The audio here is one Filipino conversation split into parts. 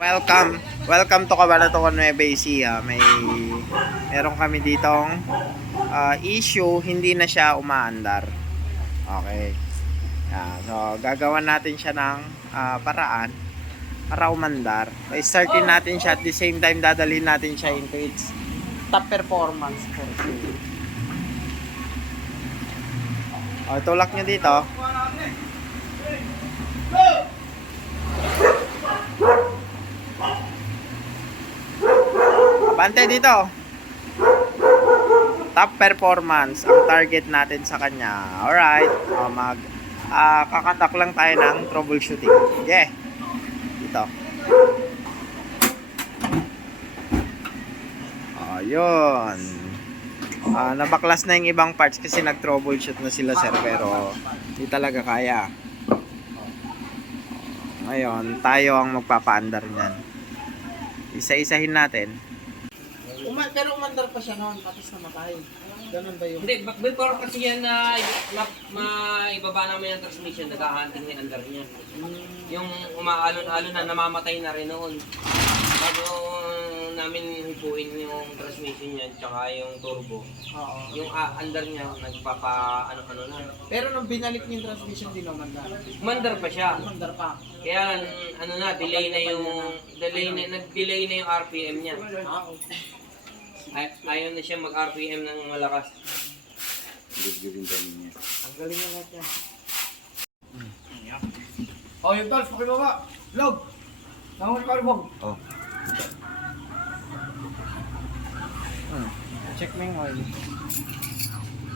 Welcome to Cabanatuan Nueva Ecija. Meron kami ditong issue, hindi na siya umaandar. Okay. So gagawan natin siya ng paraan para umandar. Startin natin siya at the same time dadalhin natin siya into its top performance. Tulak nyo dito. Abante dito. Top performance ang target natin sa kanya. Alright. Kakatak lang tayo ng troubleshooting. Okay. Dito. Ayun. Nabaklas na yung ibang parts kasi nag-troubleshoot na sila sir, pero hindi talaga kaya. Ngayon, tayo ang magpapaandar niyan. Isa-isahin natin. Pero umandar pa siya noon, tapos namatay. Ganun ba yung... Hindi, before kasi yan na maibaba naman yung transmission, nag-ahunting na yung andar niya. Yung umaalon-alon na, namamatay na rin noon. Bago namin hipuin yung transmission niya, tsaka yung turbo. Oo. Yung andar niya, nagpapa-ano-ano na. Pero nung binalik niyo yung transmission, di na umandar. Umandar pa siya. Umandar pa. Kaya nag-delay na yung RPM niya. Okay. Ayaw na siya mag-RPM ng malakas. Ang galing na lahat yan. Oh, yung tools, pakibaba. Log. Nangun ka ribong. Oh. Check mo yung oil.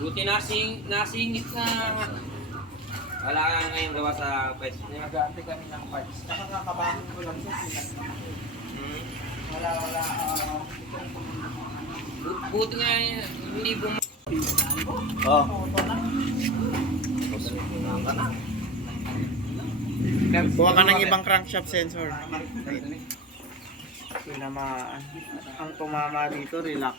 Buti nasingit na wala ka ngayon gawa sa pwede. Nag-aante kami ng parts. Nakakakabahan ko lang sa Wala. Buti nga hindi Oh. Kuha ka ng ibang crankshaft sensor. Tinamaan. Ang tumama dito, relax.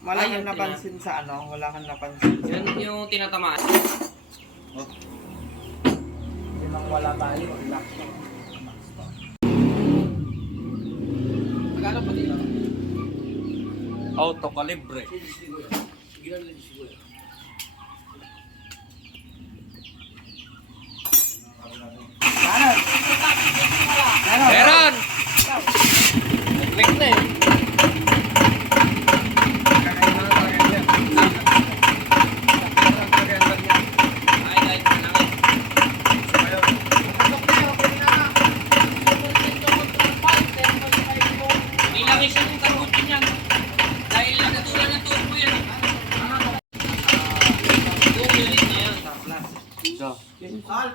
Wala kang napansin sa ano? Wala kang napansin sa... Yan yung tinatamaan. Oh. Yun ang wala tayo, relax. Magkano pa dito? Auto calibre. Meron! Click na eh.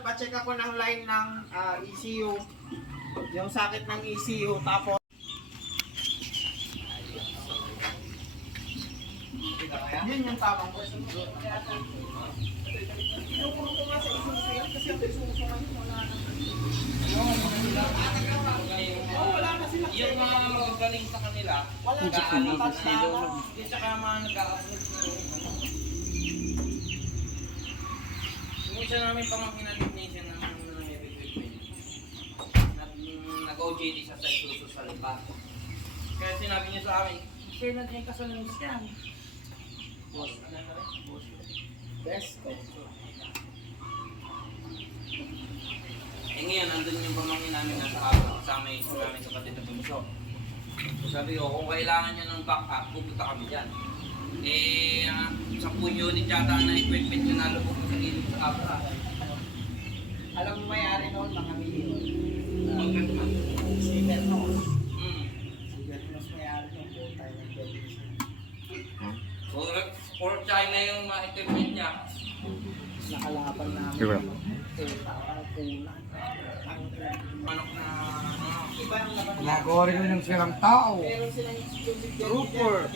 Pacheck ako ng line ng ECU. Yung sakit ng ECU. Tapos yun yung tamang procedure. Yung ko nga sa isuso yan kasi ang isuso ngayon wala na. Wala na sila. Yung mga magagaling sa kanila, Wala na sila. yung tsaka mga nag-a-upload yung isa namin pamangkin na technician ng heavy equipment. Nag-OJT sa Isuzu sa Lipa. Kaya sinabi niya sa amin, share na din ka sa news yan. Boss, ano na rin? Boss. Best. Ngayon, nandun yung pamangkin namin nasa haba. Kasama yung isa namin sa kapatid na bunso. So sabi ko, kung kailangan niya ng backup, pupunta kami dyan. 10 unit yata na equipment yung nalubog sa ilog sa Abra. Alam mo may-ari noon, mga milyon. Magkano na? Silver noon. Silver mas may-ari noon. Buong tayo ng television. For China yung mga equipment niya. Nakalaban namin. Diba? Kulang. Manok na Iba ang laban. Nagawa rin ng sirang tao. Meron silang exclusive Trooper.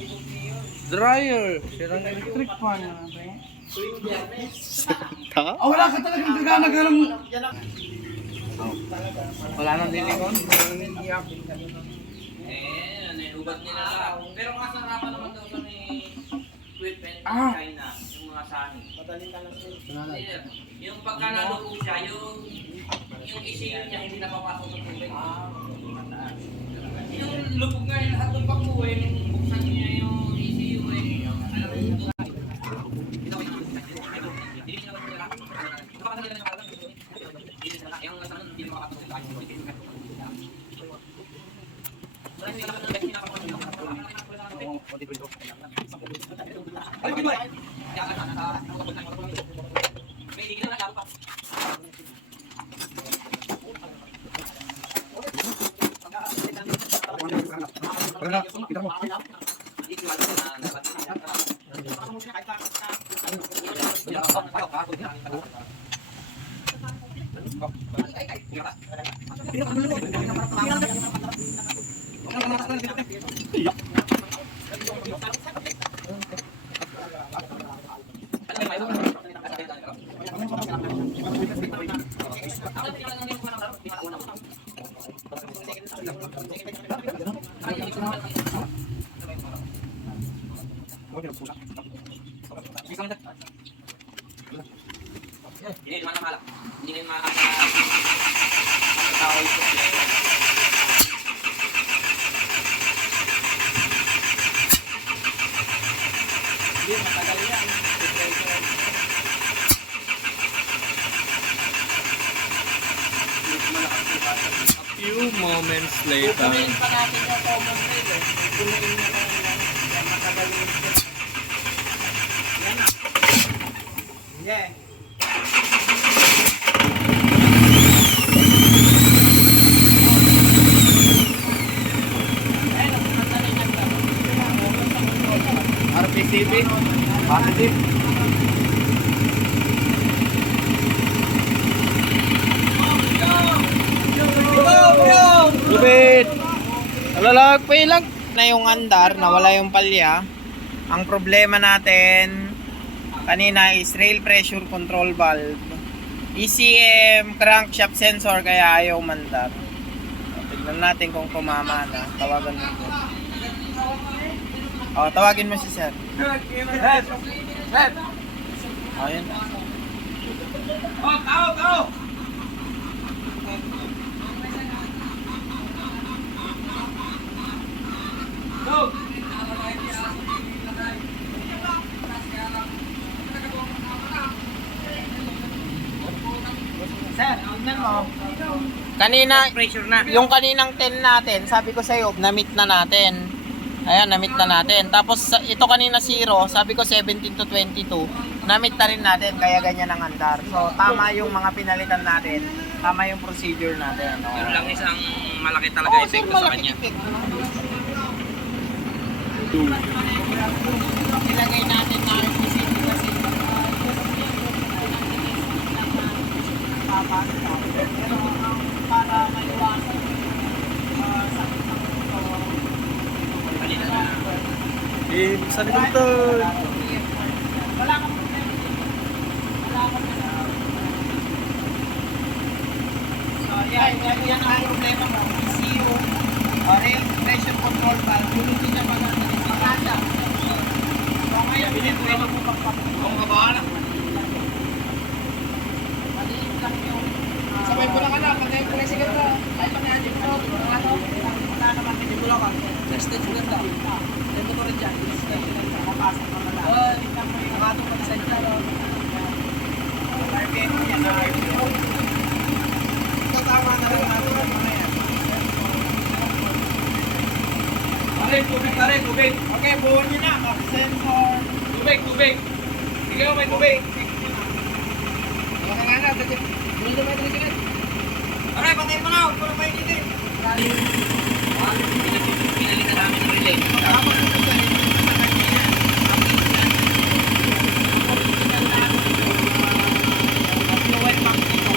Dryer. Sirang electric fan. tuwing Biyernes. Wala ka talagang gagana ng... Yan ang Wala nang lilingon. hubad nila lang. Pero kasarapan naman daw sa may equipment ng Ah. China, yung mga sani. Madaling ka lang sir. Sir, yung pagka nalubog siya, yung ECU niya hindi napapasok sa tubig. Yung lubog nga yung lahat ng pagbuhay, nung buksan niya yung ECU eh. Alam mo yung Hindi naman mahalak. Hindi na yung mahalak sa tao ito. Hindi, matagal yan. Few moments later. Kukunin pa natin yung common rail eh. Kukunin nyo na yan. Yan, matagal yun. Yan na. Yeah. Ayun, kumanta na yan. RPCB. Positive. Lupit! Nalalagpay lang na yung andar, nawala yung palya. Ang problema natin kanina is rail pressure control valve. ECM crankshaft sensor kaya ayaw mandar. Tignan natin kung tumama na. Tawagan mo po. Oh, tawagin mo si sir. Oh, yun. Sir, tignan mo. Kanina, Pressure na. yung kaninang 10 natin, sabi ko sa'yo, na-meet na natin. Ayan, na-meet na natin. Tapos, ito kanina 0, sabi ko 17 to 22. Na-meet na rin natin, kaya ganyan ang andar. So, tama yung mga pinalitan natin. Tama yung procedure natin. Okay. Yun lang isang malaki talaga epekto sa kanya. Ilagay natin na RPCB kasi pero para maiwasan sakit ng ito. Sa likod to. Wala kang problema dito. Wala kang problema. So yan ang problema mo. ECU, rail pressure control valve, yung hindi niya maganda sa kasa. So ngayon, pinipwede mo pang Kung kabahala. maliit lang yung sabay ko lang alam, pag yung pressure ka, ay pag-adject mo, wala naman pinipula ka. Tested ko ganda. Dito ko rin dyan, mapasok ka na lang. Tingnan mo yung ato pag sa dyan. RPM mo yan, RPM. Ito tama na rin natin ang mga yan. Tubig. Okay, buo nyo na, sensor. Tubig. Sige mo, may tubig. Okay nga na, dito may tubig. Aray, patayin mo na. Huwag ko na painitin. Pinalitan namin ng relay. Tapos ito sa kanya, fluid pump nito.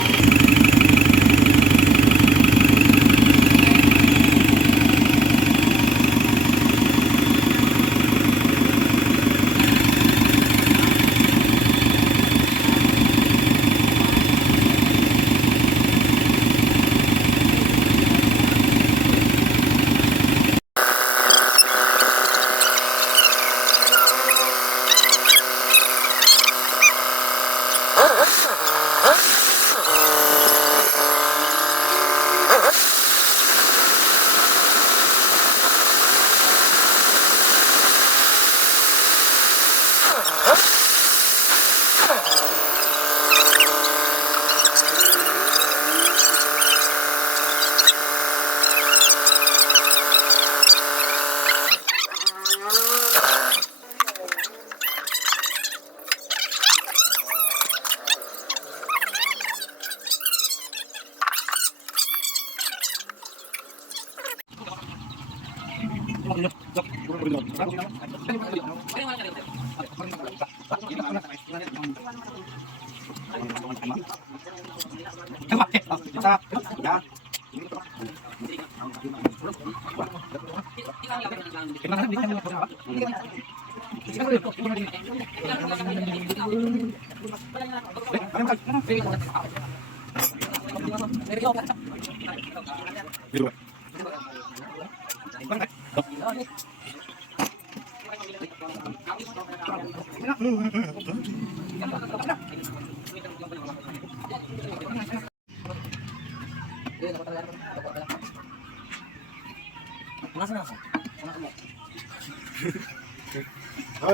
Oh,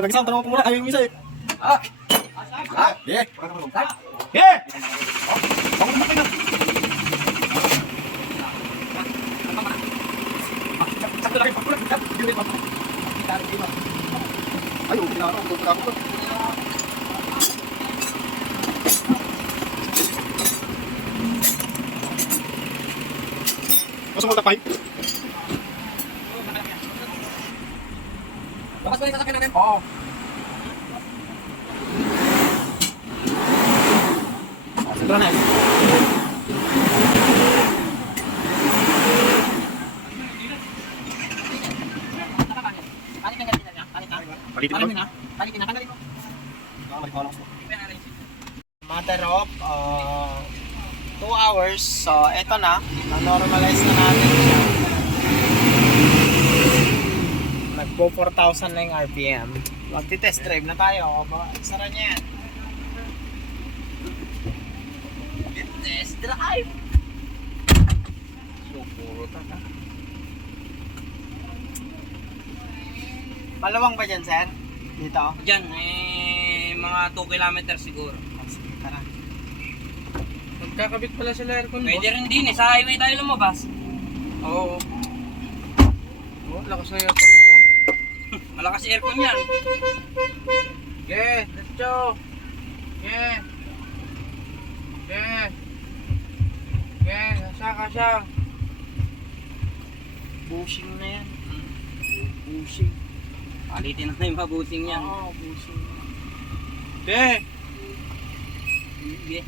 nag-isang tanong ko muna kayo yung isa eh. Yeah. Yeah. Ako naman kayo. Ay, okay na ako. Gusto mo tapay? Bakas ko yung sasakyan natin. Oo. Siguro na eh. Palitin mo. Matter of 2 hours. So, eto na. Na-normalize na natin siya. Nagpo 4,000 na yung RPM. Magti-test drive na tayo. Sara niya yan. Test drive! So, puro taka. Malawang ba dyan, sir? Dito? Diyan, mga 2 kilometers siguro. Sige, tara. Magkakabit pala sila aircon mo. Pwede rin din sa highway tayo lumabas. Oo. Oh, lakas na aircon ito. Malakas aircon yan. Yeah, let's go. Yeah. Yeah. Yeah, kasya. Bushing na yan. Bushing. Palitin na yung mabusing yan. Oo, bushing. Yeah. Yeah.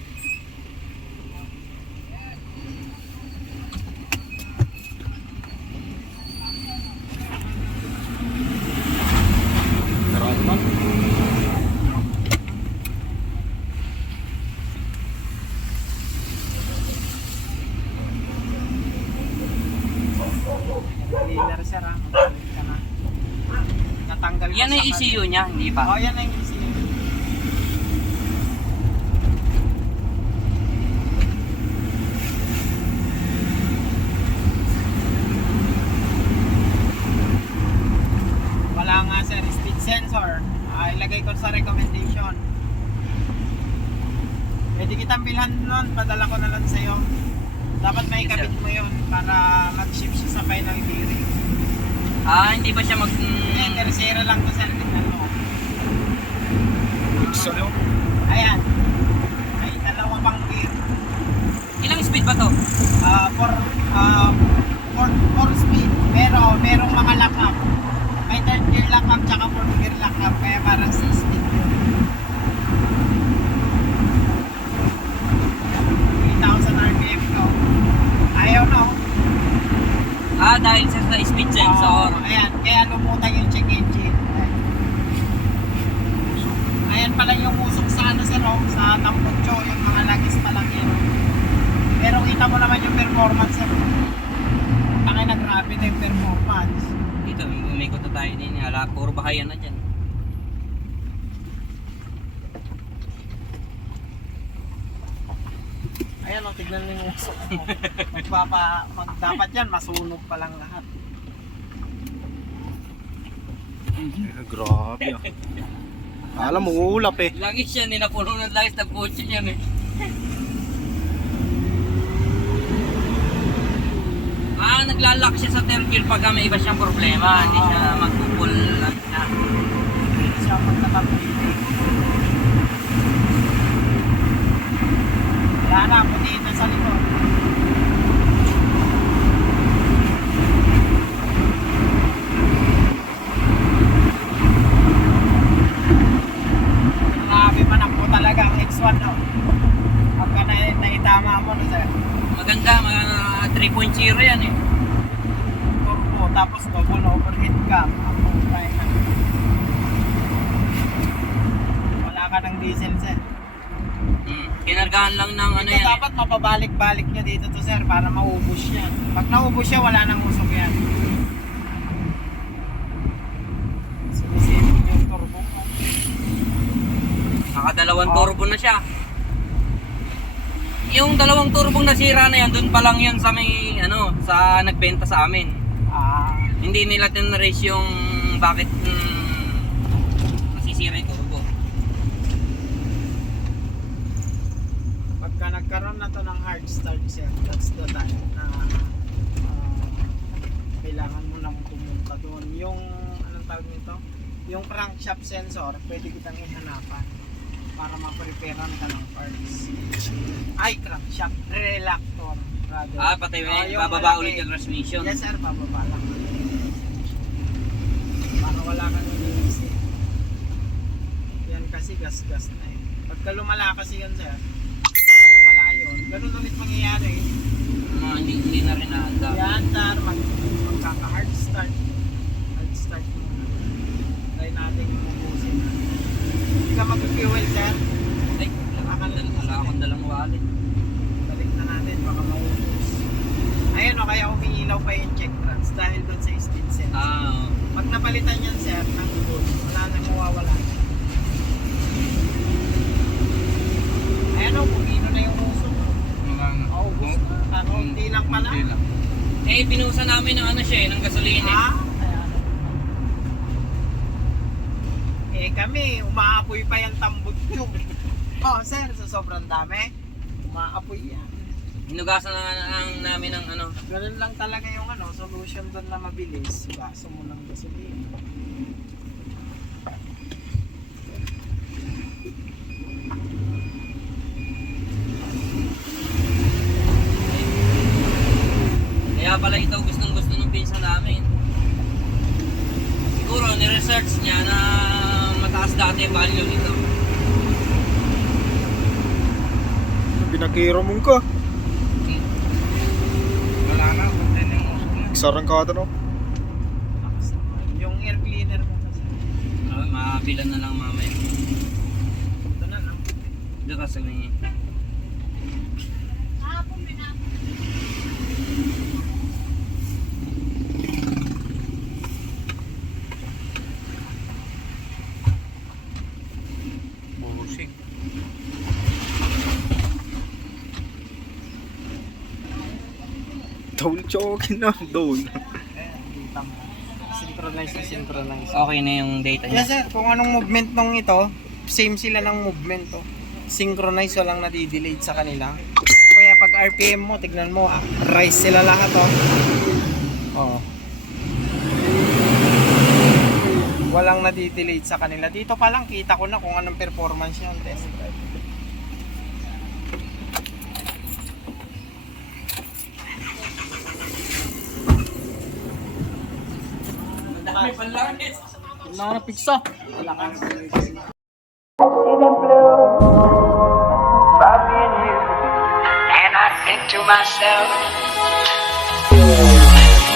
Dealer, sir, ha? Magpalit ka na. Natanggal ko Yan sa ang ECU niya, hindi pa. Oo, yan ang ECU. Wala nga, sir, speed sensor. Ilagay ko sa recommendation. Pwede kitang bilhan nun, padala ko na lang sa'yo. Dapat may Yes, sir. kabit mo yun para mag-shift siya sa final bearing. Hindi ba siya mag... Hindi, tercera lang to, sir. Tignan mo. Salo. Ayan. May dalawa pang gear. Ilang speed ba to? For speed. Pero merong mga lock-up. May third gear lock-up tsaka fourth gear lock-up. Kaya parang 6 speed yun. 3,000 RPM to. Ayaw na, oh. Dahil sa speed sensor. Ayan, kaya lumutang yung check engine. Ayan pala yung usok sa ano, sir, oh, sa Tampucho, yung mga lagis pa lang yun. Pero kita mo naman yung performance, sir. Tangay na grabe na yung performance. Dito, umikot na tayo din. Puro bahayan na dyan. Ayan, oh, tignan mo yung usok mo. Dapat yan, masunog pa lang lahat. Grabe ah. Alam mo, ulap eh. Langis yan, napuno ng langis ng kotse yan eh. Naglalak siya sa third gear pag may iba siyang problema. Hindi siya magpupul na. Hindi siya magkakapili. Wala na, puti na sa likod. 3.0 yan eh. Turbo, tapos double overhead cam. Wala ka ng diesel, sir. Kinargahan lang ng ano Ito yan. dapat mapabalik-balik niya dito to, sir, para maubos niya. Pag naubos siya, wala nang usok yan. Sinisipin yung turbo mo. Nakadalawang turbo na siya. Yung dalawang turbong nasira na yan, dun pa lang yan sa may ano, sa nagbenta sa amin. Ah, Hindi nila tinrace yung bakit nasisira yung turbo. pagka nagkaroon na to ng hard start, sir, that's the time na kailangan mo nang pumunta doon. Yung, anong tawag nito? Yung crankshaft sensor, pwede kitang ihanapan para ma-preparean ka ng parts. Ay, crankshaft, reactor, rather. Patay mo Yung bababa malaki. ulit yung transmission. Yes, sir, bababa lang. Para wala kang iniisip. Yan kasi gas-gas na eh. Pagka lumala kasi yun, sir, pagka lumala yun, ganun ulit mangyayari. Hindi na rin naanda. Yan, sir, magkaka-hard start. Hard start muna. Try natin yung ubusin. Hindi ka mag-fuel, sir. Ay, wala akong dalang wallet. Balik na natin, baka maubos. Ayun o, kaya umiilaw pa yung check trans dahil doon sa speed sensor. Pag napalitan yan, sir, ng good, wala nang mawawala. Ayan o, pumino na yung uso. Ubus na. Hindi lang pala. Binuhusan namin ng ano siya ng gasolina. Kami, umaapoy pa yung tambot nyo. Sir, sa sobrang dami, umaapoy yan. Hinugasan namin ng ano. Ganun lang talaga yung solution doon na mabilis. Baso mo ng gasolina. Kaya pala ito gustong-gusto ng pinsan namin. Siguro ni-research niya na mataas dati yung value nito. Binakiro mong ka. Wala na, punta na yung usok na. Sarang ka ito, no? Lakas naman. Yung air cleaner mo kasi. Mabilan na lang mamaya. Ito na lang. Dito ka sa ganyan. Busing. Dole chokin na. Dole. Kita mo. Synchronize na synchronize. Okay na yung data niya. Yes, sir. Kung anong movement nung ito, same sila ng movement to. Synchronize, walang nadidelete sa kanila. Kaya pag RPM mo, tignan mo, rise sila lahat, oh. Walang nadidelete sa kanila. Dito pa lang, kita ko na kung anong performance yung test drive. Dami panlanis. Wala na piksa. Wala ka. And I think to myself,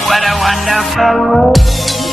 what a wonderful world.